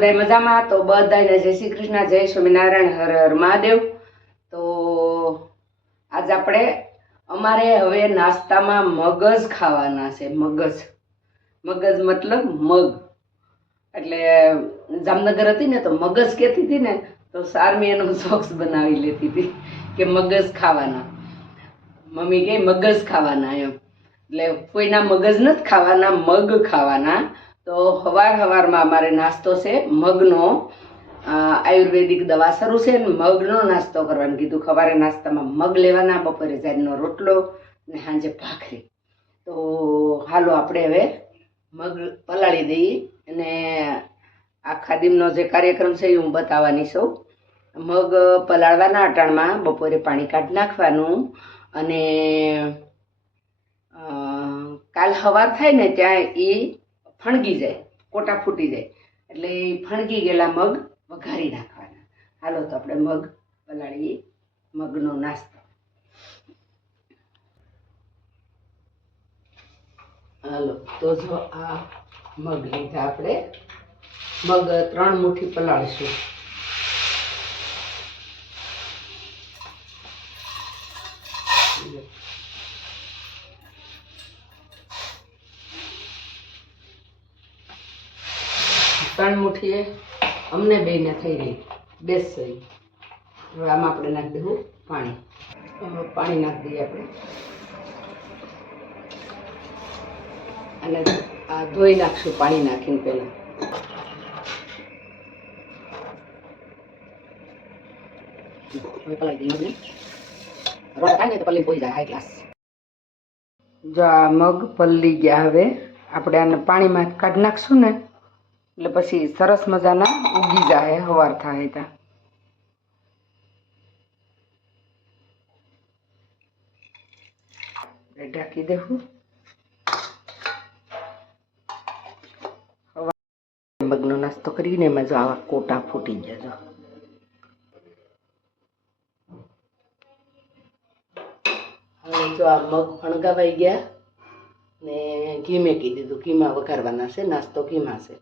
બધા મજામાં? તો બધાને જય શ્રી કૃષ્ણ, જય સ્વામિનારાયણ, હર હર મહાદેવ. તો આજ આપણે, અમારે હવે નાસ્તામાં મગજ ખાવાના છે, મગજ. મગજ મતલબ મગ. એટલે જામનગર હતી ને, તો મગજ કહેતી હતી ને, તો સારમી એનો સોક્સ બનાવી લેતી હતી કે મગજ ખાવાના. મમ્મી કે મગજ ખાવાના એમ. એટલે કોઈના મગજ નથી ખાવાના, મગ ખાવાના. તો હવાર હવારમાં અમારે નાસ્તો છે, મગનો આયુર્વેદિક દવા શરૂ છે ને મગનો નાસ્તો કરવાનું કીધું. સવારે નાસ્તામાં મગ લેવાના, બપોરે જારનો રોટલો ને સાંજે ભાખરી. તો હાલો આપણે હવે મગ પલાળી દઈએ અને આખા દિનનો જે કાર્યક્રમ છે એ હું બતાવવાની છું. મગ પલાળવાના અટાણમાં બપોરે પાણી કાઢી નાખવાનું અને કાલ સવાર થાય ને ત્યાં એ ફણગી જાય, કોટા ફૂટી જાય. એટલે ફણગી ગયેલા મગ વઘારી નાખવાના. હાલો તો આપણે મગ પલાળીએ, મગનો નાસ્તો. હાલો, તો જો આ મગ લીધા આપણે. મગ ત્રણ મુઠ્ઠી પલાળીશું. ત્રણ મુઠ્ઠીએ અમને બેને થઈ રહી. બેસ હવે આમાં આપણે નાખી દેવું પાણી. પાણી નાખી દઈએ આપણે. અને આ ધોઈ નાખશું પાણી નાખીને પહેલાં. જો આ મગ પલ્લી ગયા હવે. આપણે આને પાણીમાં કાઢી નાખશું ને. એટલે પછી સરસ મજાના ઉગી જાય, હવાર થાય ત્યાં. ઢાંકી દેવું મગનો નાસ્તો કરીને એમાં જો આવા કોટા ફૂટી ગયા જો. હવે જો આ મગ ફણગાવાઈ ગયા ને ઘી મેકી દીધું. ઘીમાં વઘારવાના છે, નાસ્તો ઘીમાં છે.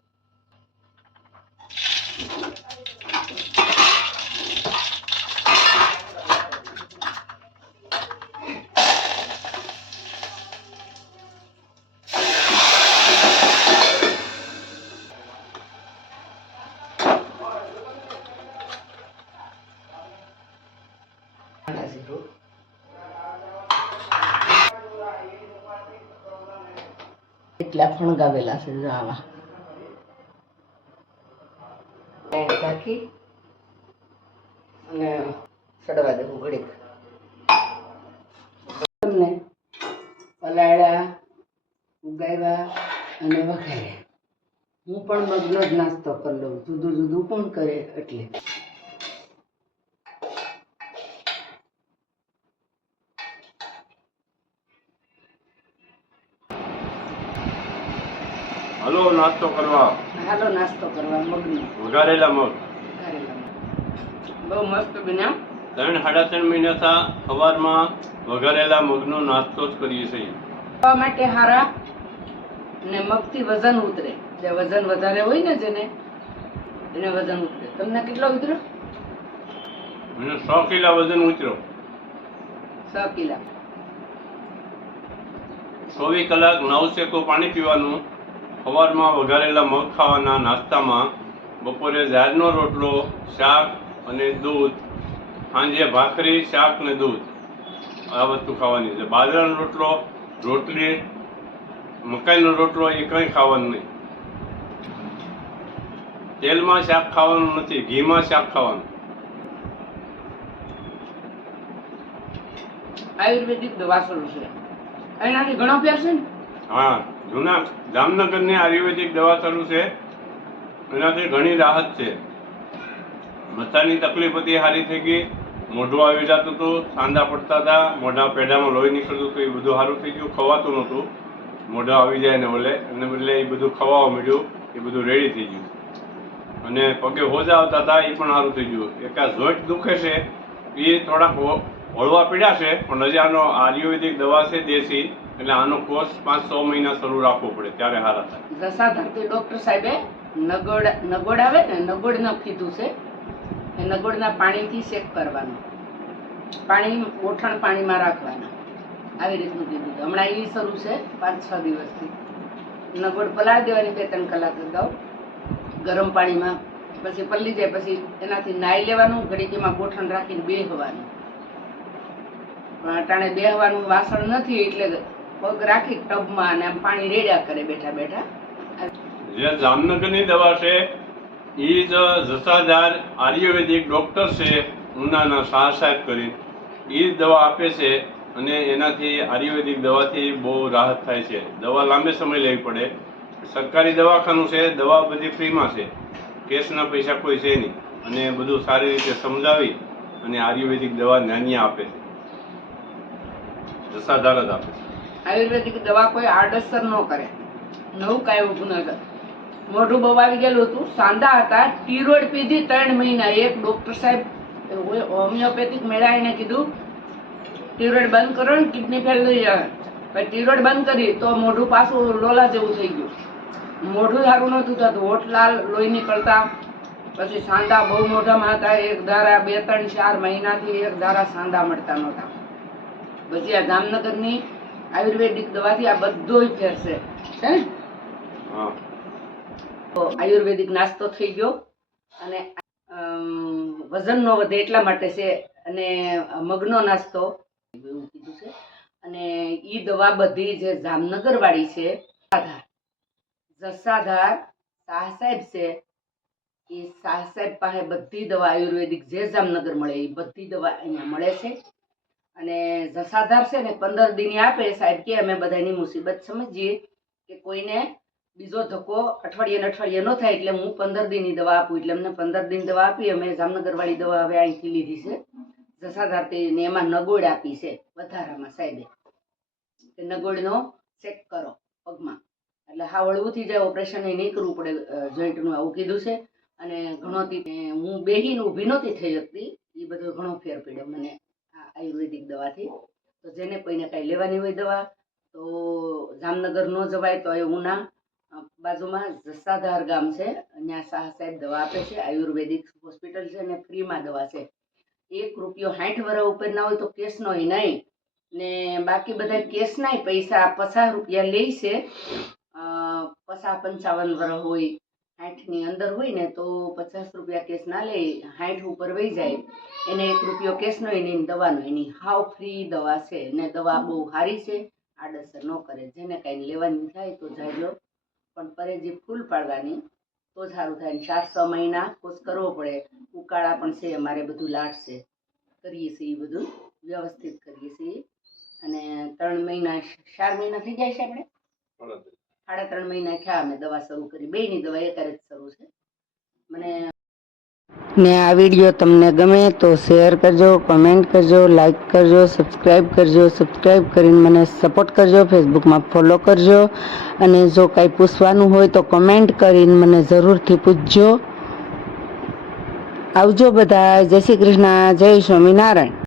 એટલા ફણગાવેલા છે જો આવા અને સડવા દેવું ઘડીક. તમને પલાળ્યા ઉગાવ્યા અને વઘાર્યા હું પણ મગનો જ નાસ્તો કરી લઉં. જુદું જુદું પણ કરે એટલે હલો નાસ્તો કરવા? હાલો નાસ્તો કરવા મગનો. વઘારેલા મગ. બહુ મસ્ત બન્યા. ત્રણ સાડા ત્રણ મહિના થા સવારમાં વઘારેલા મગનો નાસ્તો જ કરીએ છીએ. ખાવા માટે હારા ને મગથી વજન ઉતરે. જે વજન વધારે હોય ને જેને એને વજન ઉતરે. તમને કેટલો ઉતર્યો? મને સો કિલા વજન ઉતર્યો. સો કિલા. ચોવીસ કલાક નવસેકો પાણી પીવાનું. સવારમાં વઘારેલા મગ ખાવાના નાસ્તામાં બપોરે ઝાડનો રોટલો શાક અને દૂધ સાંજે ભાખરી શાક ને દૂધ આ વસ્તુ ખાવાની છે. બાજરાનો રોટલો રોટલી મકાઈનો રોટલો એ કંઈ ખાવાનું નહીં. તેલમાં શાક ખાવાનું નથી ઘીમાં શાક ખાવાનું. આયુર્વેદિક દવા શરૂ છે. એનાથી ઘણો ફેર છે ને? હા. જૂના જામનગરની આયુર્વેદિક દવા શરૂ છે. એનાથી ઘણી રાહત છે. મથાની તકલીફ હતી સારી થઈ ગઈ. મોઢું આવી જતું હતું, સાંધા પડતા હતા. મોઢા પેઢામાં લોહી નીકળતું હતું, એ બધું સારું થઈ ગયું. ખવાતું નહોતું. મોઢા આવી જાય ને ઓલે. અને બદલે એ બધું ખવાવા મળ્યું એ બધું રેડી થઈ ગયું. અને પગે હોજા આવતા હતા, એ પણ સારું થઈ ગયું. એક જોઈન્ટ દુખે છે, એ થોડાક હળવા પીડા છે, પણ હજી આનો આયુર્વેદિક દવા છે, દેશી, એટલે આનો કોર્સ પાંચ છ મહિના શરૂ રાખવો પડે, ત્યારે સારા થાય ધરતી ડોક્ટર સાહેબે નગોડ નગોડ આવે ને નગોડનું કીધું છે, એ નગોડના પાણીથી શેક કરવાનું. પાણી ગોઠણ પાણીમાં રાખવાના. આવી રીતનું કીધું હમણાં એ શરૂ છે, પાંચ છ દિવસથી. નગોડ પલાળી દેવાની બે ત્રણ કલાક અગાઉ. ગરમ પાણીમાં, પછી પલળી જાય, પછી એનાથી નાઈ લેવાનું ઘડીકીમાં ગોઠણ રાખીને બેહવાનું. અટાણે બેહવાનું વાસણ નથી એટલે પગ રાખી ટબમાં અને આમ પાણી રેડ્યા કરે બેઠા બેઠા. જે જામનગરની દવા છે એ જ જસાધાર આયુર્વેદિક ડોક્ટર છે, ઉનાના શાહ સાહેબ કરી. એ દવા આપે છે અને એનાથી આયુર્વેદિક દવાથી બહુ રાહત થાય છે. દવા લાંબે સમય લેવી પડે. સરકારી દવાખાનું છે, દવા બધી ફ્રીમાં છે. કેશના પૈસા કોઈ છે નહીં. અને બધું સારી રીતે સમજાવી અને આયુર્વેદિક દવા નાની આપે છે. જસાધાર જ આપે આયુર્વેદિક દવા કોઈ આડઅસર ન કરે. નવું કાંઈ ઊભું ન કરે મોઢું બહુ આવી ગયેલું હતું. સાંધા હતા. ટીરોડ પીધી ત્રણ મહિના. એક ડૉક્ટર સાહેબ હોમિયોપેથિક મેળા કીધું ટીરોડ બંધ કરો ને, કિડની ફેલ થઈ જાય. પછી ટીરોડ બંધ કરી તો મોઢું પાછું લોલા જેવું થઈ ગયું. મોઢું સારું નહોતું થતું. હોઠ લાલ, લોહી નીકળતા. પછી સાંધા બહુ મોઢામાં હતા. એક ધારા બે, ત્રણ, ચાર મહિનાથી એક ધારા સાંધા મળતા નહોતા. પછી આ જામનગરની આયુર્વેદિક દવાથી આ બધો ફેર છે છે તો આયુર્વેદિક નાસ્તો થઈ ગયો અને વજન ન વધે એટલા માટે છે અને મગનો નાસ્તો એવું કીધું છે. અને એ દવા બધી જે જામનગર વાળી છે જસાધાર. જસાધાર શાહ સાહેબ છે એ શાહ સાહેબ પાસે બધી દવા આયુર્વેદિક જે જામનગર મળે એ બધી દવા અહીંયા મળે છે. અને જસાધાર છે ને પંદર દિની આપે સાહેબ કે અમે બધાની મુસીબત સમજીએ કે કોઈને બીજો ધક્કો અઠવાડિયે ને અઠવાડિયે ન થાય એટલે હું પંદર દિનની દવા આપું. એટલે અમને પંદર દિન દવા આપી અમે જામનગરવાળી દવા હવે અહીંથી લીધી છે. જસાધાર ને એમાં નગોડ આપી છે વધારામાં સાહેબે. કે નગોડનો ચેક કરો પગમાં. એટલે હા વળવું થઈ જાય, ઓપરેશન એ નહીં કરવું પડે જોઈન્ટનું આવું કીધું છે. અને ઘણો હું બેહીને ઊભી નહોતી થઈ શકતી. એ બધો ઘણો ફેર પડ્યો મને. આયુર્વેદિક દવાથી. તો જેને કોઈને કાંઈ લેવાની હોય દવા, તો જામનગર ન જવાય તો એ ઉના બાજુમાં જસાધાર ગામ છે. ત્યાં શાહ સાહેબ દવા આપે છે. આયુર્વેદિક હોસ્પિટલ છે અને ફ્રીમાં દવા છે. એક રૂપિયો સાઠ વર્ષ ઉપર ના હોય તો કેસનો નહીં. ને બાકી બધા કેસનાય પૈસા પચાસ રૂપિયા લે છે. પચાસ પંચાવન વર્ષ હોય. સાઠની અંદર હોય ને તો પચાસ રૂપિયા કેસ ના લે સાઠ ઉપર વહી જાય. એને એક રૂપિયો કેસનો એની દવાનો. એની હાવ ફ્રી દવા છે ને દવા બહુ સારી છે. આડઅસર ન કરે. જેને કાંઈ લેવાની થાય તો જાજો પણ પરેજી ફૂલ પાડવાની, તો સારું થાય. સાત છ મહિના કોર્સ કરવો પડે. ઉકાળા પણ છે, અમારે બધું લાટ કરીએ છીએ બધું. વ્યવસ્થિત કરીએ છીએ. અને ત્રણ મહિના, ચાર મહિના થઈ જાય છે આપણે? સાડા ત્રણ મહિના થયા અમે દવા શરૂ કરી. બેયની દવા એકારે જ શરૂ છે. મને ને આ વીડિયો તમને ગમે તો શેર કરજો, કમેન્ટ કરજો, લાઈક કરજો સબસ્ક્રાઈબ કરજો સબસ્ક્રાઈબ કરીને મને સપોર્ટ કરજો, ફેસબુકમાં ફોલો કરજો. અને જો કાંઈ પૂછવાનું હોય તો કમેન્ટ કરીને મને જરૂરથી પૂછજો. આવજો બધા. જય શ્રી કૃષ્ણ. જય સ્વામિનારાયણ.